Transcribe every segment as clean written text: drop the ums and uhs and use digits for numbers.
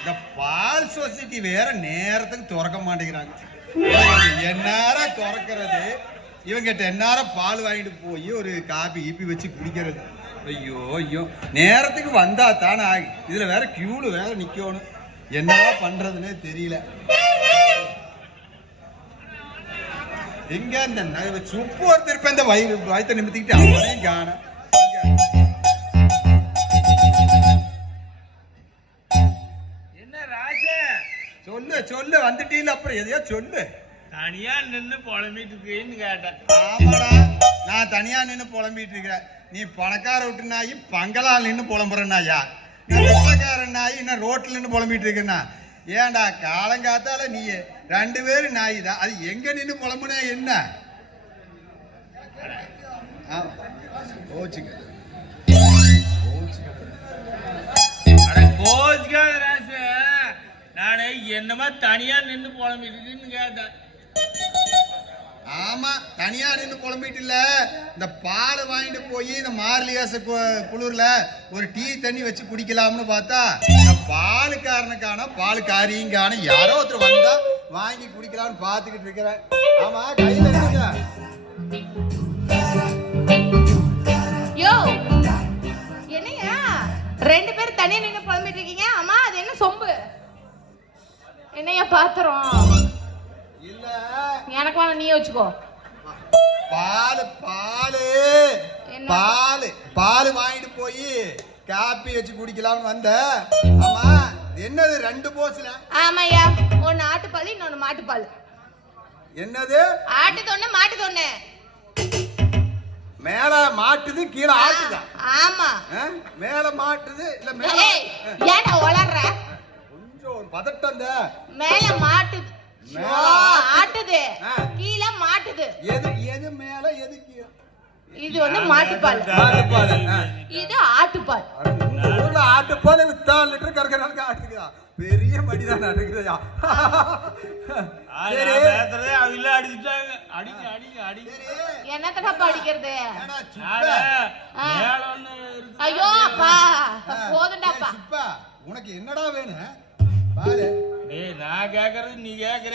இந்த பால் சொசைட்டி வேற நேரத்துக்கு திறக்க மாட்டேங்கிறாங்க. எந்நேரம் திறக்கிறது, இவங்கிட்ட எந்நேரம் பால் வாங்கிட்டு போய் ஒரு காபி ஈப்பி வச்சு குடிக்கிறது. ஐயோ ஐயோ, நேரத்துக்கு வந்தா தானே ஆகி, இதுல வேற கியூல வேற நிக்கணும். என்னவா பண்றதுன்னே தெரியல. எங்க இந்த சுப்பு ஒருத்தர் இந்த வயத்தை நிமித்திக்கிட்டு அவனையும் காண. சொல்லு சொல்லு, வந்துட்டீல அப்புறம் எதையோ சொல்லு. தனியா நின்று புலம்பிட்டு இருக்கேன்னு கேட்டேன். ஆமாடா, நான் தனியா நின்று புலம்பிட்டு இருக்கிறேன். நீ பணக்கார விட்டு நாயி பங்களால் நின்று புலம்புற நாயா, நான் நாயி இன்னும் ரோட்ல நின்று புலம்பிட்டு இருக்கேன்னா. ஏன்டா காலங்காத்தால நீ 2 பேரும் நாய் தான், அது எங்க நின்று புலம்புனா என்ன? நானே என்னமா தனியா நின்று புலம்பிட்டு கேட்டேன். ஆமா, தனியா நின்று புலம்பிட்டு இல்ல, இந்த பால் வாங்கிட்டு போய் இந்த மார்லியாச குளிர்ல ஒரு டீ தண்ணி வச்சு குடிக்கலாம்னு பார்த்தா, இந்த பாலுக்காரனுக்கான பாலுக்காரியுங்கான யாரோ ஒருத்தர் வந்தா வாங்கி குடிக்கலாம்னு பாத்துக்கிட்டு இருக்கிறேன். ஆமா, கையில இருக்குங்க. யோ, என்னையா 2 பேரும் தனியா நின்று புலம்பிட்டு இருக்கீங்க? அம்மா, அது என்ன சொம்பு? என்னையா பாத்திரம்? இல்ல, எனக்கு வேணா, நீ வச்சுக்கோ. பால் பால் பால் பால் வாங்கிட்டு போய் காப்பி வச்சு குடிக்கலாம்னு வந்த. ஆமா, என்னது 2 போஸ்ல? ஆமாய்யா, ஒன்னு ஆட்டுப்பால், இன்னொன்னு மாட்டுப்பால். என்னது? ஆட்டுது ஒண்ணு, மாட்டுது ஒண்ணு. மேல மாட்டுது, கீழே ஆட்டுதா? ஆமா, மேல மாட்டுது இல்ல மேல. ஏன்டா வளர்ற? கொஞ்சம் ஒரு பதட்டம். மேல மாட்டுது, ஆட்டுது, கீழே மாட்டுது. எது எது மேல எது கீழே? இது வந்து மாட்டுப்பால், இது ஆட்டுப்பால். ஊர்ல ஆட்டுப்பால் 3 லிட்டர் கறக்கறதுக்கு ஆட்டுக்குதா? பெரிய மடிதான் நடக்குதுயா. என்னத்தடா அடிக்கிறது? ஐயோ அப்பா, போதுண்டாப்பா. உனக்கு என்னடா வேணும்? பாரு, நான் கேக்குறது நீ கேக்குற.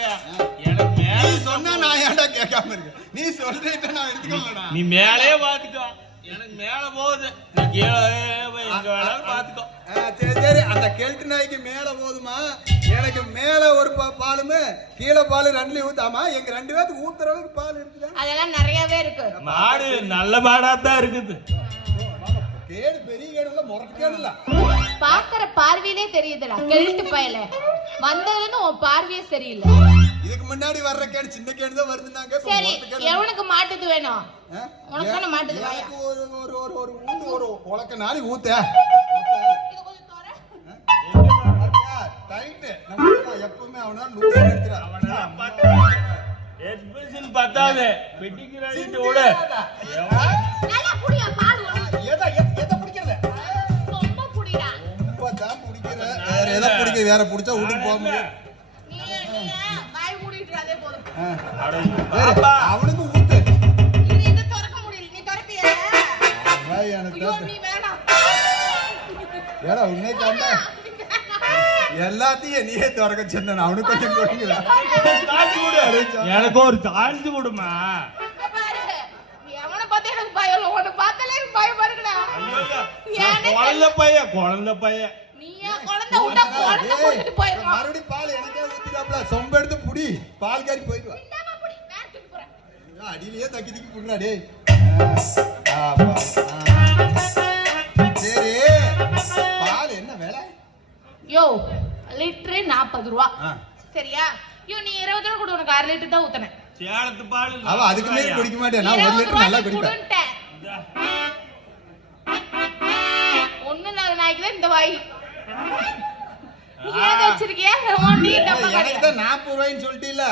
நீ சொன்னா நான் ஏன்டா கேட்காம இருக்கேன்? நீ சொல்றேன், நான் எடுத்துக்கலடா. நீ மேலே பாத்துக்கோ, எனக்கு மேல போகுது. நீ கீழே எங்க வேணாலும் பாத்துக்கோ. சரி சரி, அந்த கெல்ட்டு நாய்க்கு மேல போதுமா? எனக்கு மேல ஒரு பாலுமே கீழே பால் 2லயும் ஊத்தாமா? எங்க 2 பேருக்கு ஊத்துற அளவுக்கு பால் இருக்குதா? அதெல்லாம் நிறையவே இருக்கு. மாடு நல்ல மாடா தான் இருக்குது. கேடு பெரிய கேடுல முரட்டு கேடுல பாக்குற பார்வையிலே தெரியுதுடா கெல்ட்டு பயல. வந்ததுன்னு உன் பார்வையே சரியில்லை. இதுக்கு முன்னாடி வர்ற கேடு சின்ன கேடு தான் வருதுனாங்க. சரி, எவனுக்கு மாட்டுது வேணும்? உனக்கு தான மாட்டுது. வாயா, ஒரு ஒரு ஒரு ஒரு ஊத்து, ஒரு உலக்க நாளி ஊத்த. இது கொஞ்சம் தோற. டைட் நம்ம எப்பவுமே அவனா லூஸ் எடுத்துறா. அவனா எஸ்பெஷல் பத்தாதே பெட்டிக்கு ரெடி ஓட. நல்லா குடியா பால். எதை குடிக்கிறது? ரொம்ப குடிடா. ரொம்ப தான் குடிக்கிற. வேற எதை குடிக்க? வேற குடிச்சா வீட்டுக்கு போக முடியும். நீ வாய் மூடிட்டு அதே போதும். அவனுக்கு ஊத்து. இது திறக்க முடியல. நீ திறப்பியா? வாய் எனக்கு நீ வேணாம். ஏடா உன்னை கண்டா எல்லாத்தையும் நீயே திறக்க சொன்ன. அவனுக்கு கொஞ்சம் கொடுங்கடா. எனக்கு ஒரு தாழ்ந்து கொடுமா. எவனை பார்த்தா எனக்கு பயம் இல்ல, உன்னை பார்த்தாலே எனக்கு பயம் வருதுடா. குழந்தை பையன் நீயா குழந்தை விட்டா குழந்தை கூட்டிட்டு போயிடுவா. மறுபடியும் பால் எனக்கே ஊத்திடாப்ல. சொம்ப எடுத்து புடி, பால் காரி போயிடுவா. இந்தாமா புடி, நான் தூக்கி போறேன். அடியிலேயே தக்கி புடுறா டேய். சரி, பால் என்ன விலை? யோ, லிட்டரு 40 ரூபா. சரியா? யோ, நீ 20 ரூபா கொடு, உனக்கு 1/2 லிட்டர் தான் ஊத்துனேன். சேலத்து பால் அவ அதுக்கு மேல குடிக்க மாட்டேன். நான் 1 லிட்டர் நல்லா குடிப்பேன். ஒண்ணு இல்லாத நாய்க்கு தான் இந்த வாய். நீ ஏத வச்சிருக்கியா? ஒண்ணி டப்பா கடி. எனக்கு தான் 40 ரூபாய்ன்னு சொல்லிட்டீல.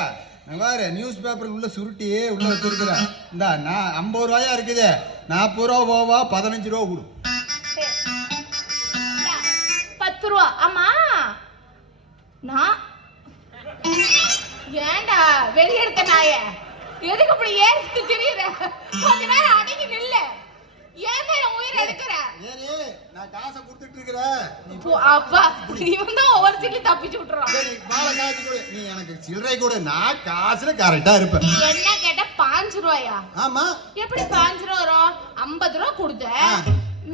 நான் பாரு, நியூஸ் பேப்பர் உள்ள சுருட்டி உள்ள வச்சிருக்கேன். இந்தா நான் 50 ரூபாயா இருக்குது. 40 ரூபா போவா, 15 ரூபா கொடு. 10 ரூபா. ஆமா, நான் ஏண்டா வெளியெடுத்த நாய எதுக்கு இப்படி ஏறிட்டு திரியுற? கொஞ்ச நேரம் அடங்கி நில்ல. ஏங்க என் உயிரை ஏன் எடுக்கிற? ஏறி நான் காசை கொடுத்துட்டு இருக்கிறேன் நீ போ, அப்பா இவன் தான் ஒவ்வொரு சீட்லயும் தப்பிச்சு விட்டுறான். சரி, பாலை காய்ச்சி கொடு. நீ எனக்கு சில்லறை கூட நான் காசுல கரெக்டா இருப்பேன். என்ன கேட்டா 5 ரூபாயா? ஆமா எப்படி 5 ரூபா வரும்? 50 ரூபா கொடுத்த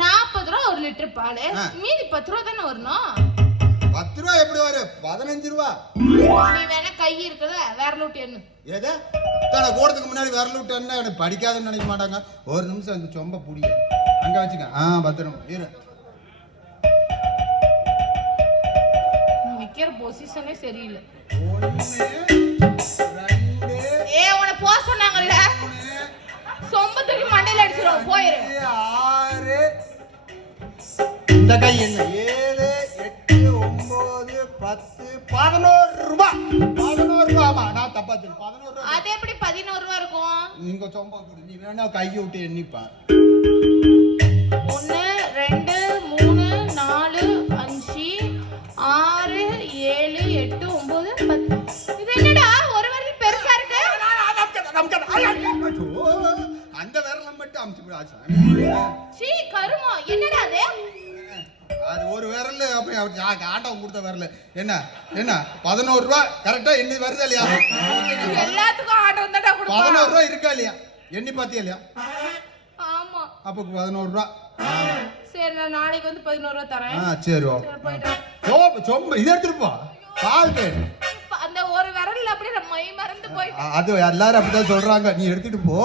40 ரூபா 1 லிட்டர் பால், மீதி 10 ரூபா தானே வரணும். 10 ரூபா எப்படி வரும்? 15 ரூபா. நீ வேணா கை இருக்குத விரல் விட்டு எண்ணு. ஏதா தன கூடத்துக்கு முன்னாடி விரல் விட்டு என்ன எனக்கு படிக்காதுன்னு நினைக்க மாட்டாங்க. ஒரு நிமிஷம் அந்த சொம்ப புடிய அங்க வச்சுக்க. பத்திரம் இரு. நிக்கிற பொசிஷனே சரியில்லை. 1 2 ஏ உன போ சொன்னாங்கல்ல, சொம்ப தூக்கி மண்டையில அடிச்சிரும். போயிரு. 6 இந்த கை என்ன 7 8 9 10 11 ரூபாய். 11 ரூபாய். ஆமா நான் தப்பா சொல்லு. 11 ரூபாய். அது எப்படி 11 ரூபா இருக்கும்? நீங்க சொம்ப கொடு. நீ வேணா கையை விட்டு எண்ணிப்பா. 1 2 3 4 5 6 7 8 9 10. இது என்னடா ஒரு விரல் பெருசா இருக்கு? அந்த விரலம் மட்டும் அமுச்சு விடாச்சு. சீ கருமோ, என்னடா அது? அது ஒரு விரல் ஆண்டவன் கொடுத்த விரல். என்ன என்ன 11 ரூபாய் கரெக்டா எண்ணி வருதா இல்லையா? எல்லாத்துக்கும் ஆர்டர் வந்தாடா கொடுப்பா. 11 ரூபாய் இருக்கா இல்லையா? எண்ணி பாத்தியா இல்லையா? ஆமா. அப்ப 11 ரூபாய். சரி நான் நாளைக்கு வந்து 11 ரூபா தரேன். சரி சரி, போயிட்டு வா. சொம்ப இதை எடுத்துட்டு போ. பால் கேடு. அந்த ஒரு விரல்ல அப்படியே மை மறந்து போயிட்டு. அது எல்லாரும் அப்படிதான் சொல்றாங்க. நீ எடுத்துட்டு போ.